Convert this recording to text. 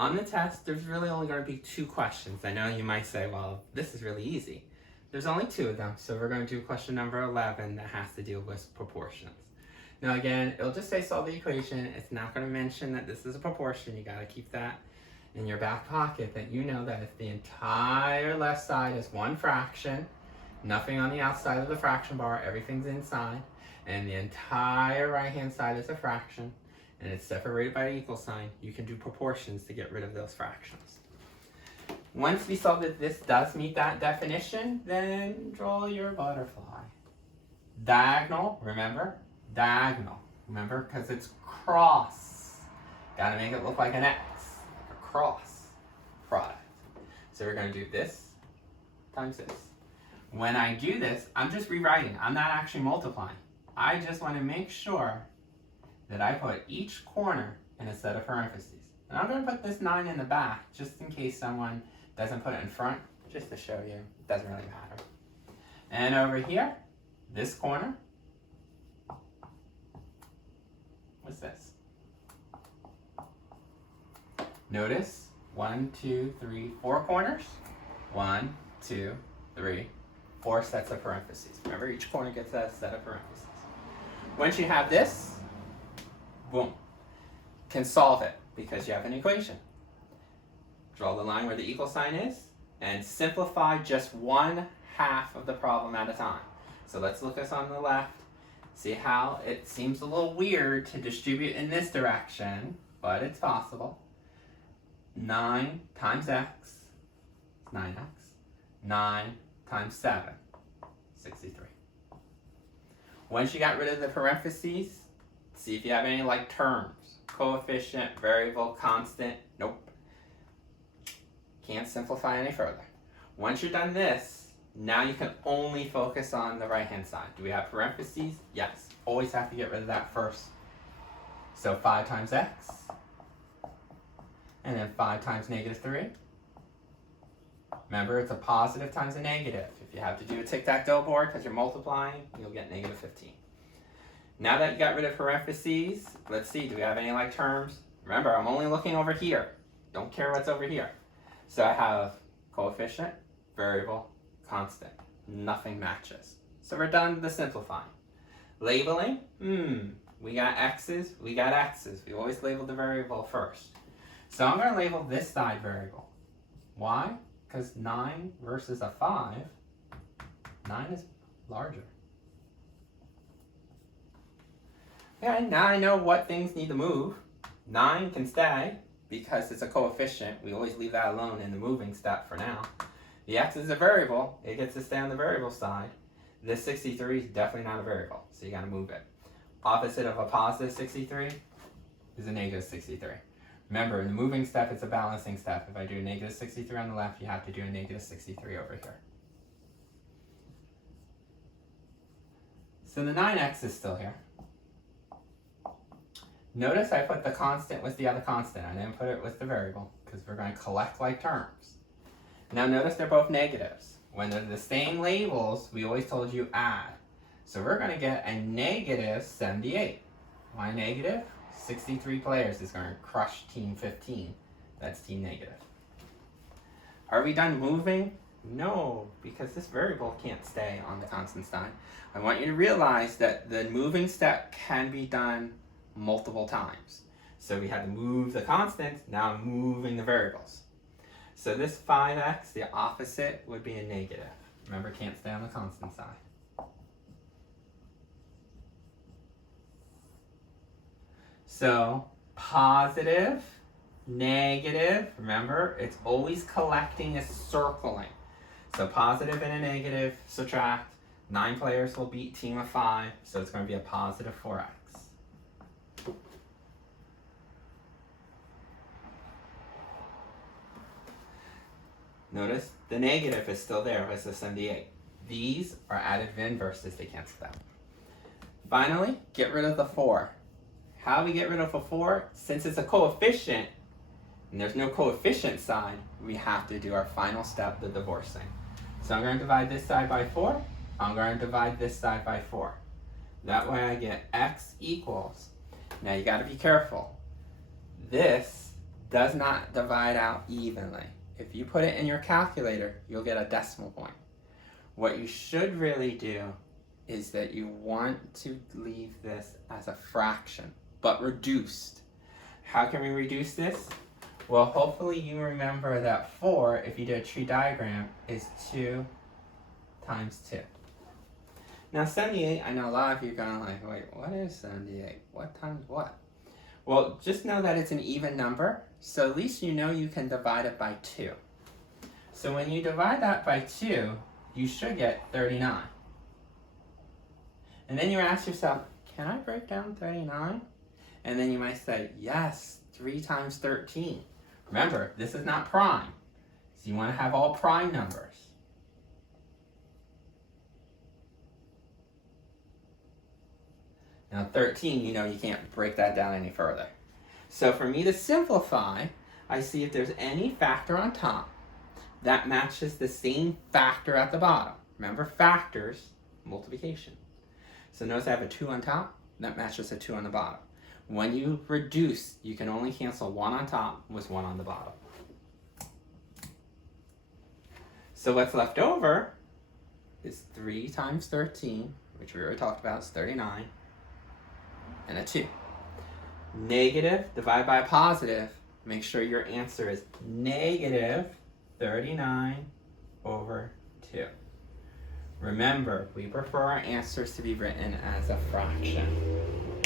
On the test, there's really only going to be 2 questions. I know you might say, well, this is really easy. There's only 2 of them, so we're going to do question number 11 that has to deal with proportions. Now again, it'll just say solve the equation. It's not going to mention that this is a proportion. You got to keep that in your back pocket, that you know that if the entire left side is one fraction, nothing on the outside of the fraction bar, everything's inside, and the entire right hand side is a fraction, and it's separated by an equal sign, you can do proportions to get rid of those fractions. Once we saw that this does meet that definition, then draw your butterfly. Diagonal, remember? Diagonal, remember? Because it's cross. Gotta make it look like an X, like a cross product. So we're gonna do this times this. When I do this, I'm just rewriting. I'm not actually multiplying. I just want to make sure that I put each corner in a set of parentheses. And I'm going to put this 9 in the back, just in case someone doesn't put it in front, just to show you. It doesn't really matter. And over here, this corner, what's this? Notice 1, 2, 3, 4 corners. 1, 2, 3, 4 sets of parentheses. Remember, each corner gets a set of parentheses. Once you have this, boom, can solve it because you have an equation. Draw the line where the equal sign is and simplify just 1/2 of the problem at a time. So let's look us on the left. See how it seems a little weird to distribute in this direction, but it's possible. 9 times x, 9x. 9 times 7, 63. Once you got rid of the parentheses, see if you have any like terms. Coefficient, variable, constant, nope. Can't simplify any further. Once you're done this, now you can only focus on the right-hand side. Do we have parentheses? Yes. Always have to get rid of that first. So 5 times x, and then 5 times -3. Remember, it's a positive times a negative. If you have to do a tic-tac-toe board because you're multiplying, you'll get -15. Now that you got rid of parentheses, let's see, do we have any like terms? Remember, I'm only looking over here. Don't care what's over here. So I have coefficient, variable, constant. Nothing matches. So we're done with the simplifying. Labeling, we got x's, we got x's. We always label the variable first. So I'm going to label this side variable. Why? Because 9 versus a 5, 9 is larger. Okay, now I know what things need to move. 9 can stay because it's a coefficient. We always leave that alone in the moving step for now. The x is a variable. It gets to stay on the variable side. This 63 is definitely not a variable, so you got to move it. Opposite of a positive 63 is a negative 63. Remember, in the moving step, it's a balancing step. If I do a negative 63 on the left, you have to do a negative 63 over here. So the 9x is still here. Notice I put the constant with the other constant. I didn't put it with the variable because we're going to collect like terms. Now notice they're both negatives. When they're the same labels, we always told you add. So we're going to get a negative 78. Why negative? 63 players is going to crush team 15. That's team negative. Are we done moving? No, because this variable can't stay on the constant side. I want you to realize that the moving step can be done multiple times. So we had to move the constants, now I'm moving the variables. So this 5x, the opposite would be a negative. Remember, can't stay on the constant side. So positive, negative, remember, it's always collecting is circling. So positive and a negative, subtract. 9 players will beat team of 5, so it's going to be a positive 4x. Notice the negative is still there with the 78. These are added inverses, they cancel out. Finally, get rid of the 4. How do we get rid of a 4? Since it's a coefficient, and there's no coefficient side, we have to do our final step, the divorcing. So I'm going to divide this side by 4. I'm going to divide this side by 4. That way I get x equals. Now you got to be careful. This does not divide out evenly. If you put it in your calculator, you'll get a decimal point. What you should really do is that you want to leave this as a fraction, but reduced. How can we reduce this? Well, hopefully you remember that 4, if you do a tree diagram, is 2 times 2. Now 78, I know a lot of you are going like, wait, what is 78? What times what? Well, just know that it's an even number, so at least you know you can divide it by 2. So when you divide that by 2, you should get 39. And then you ask yourself, can I break down 39? And then you might say, yes, 3 times 13. Remember, this is not prime, so you want to have all prime numbers. Now 13, you know you can't break that down any further. So for me to simplify, I see if there's any factor on top that matches the same factor at the bottom. Remember, factors, multiplication. So notice I have a 2 on top, that matches a 2 on the bottom. When you reduce, you can only cancel 1 on top with 1 on the bottom. So what's left over is 3 times 13, which we already talked about, is 39, and a 2. Negative divided by a positive, make sure your answer is negative 39 over 2. Remember, we prefer our answers to be written as a fraction.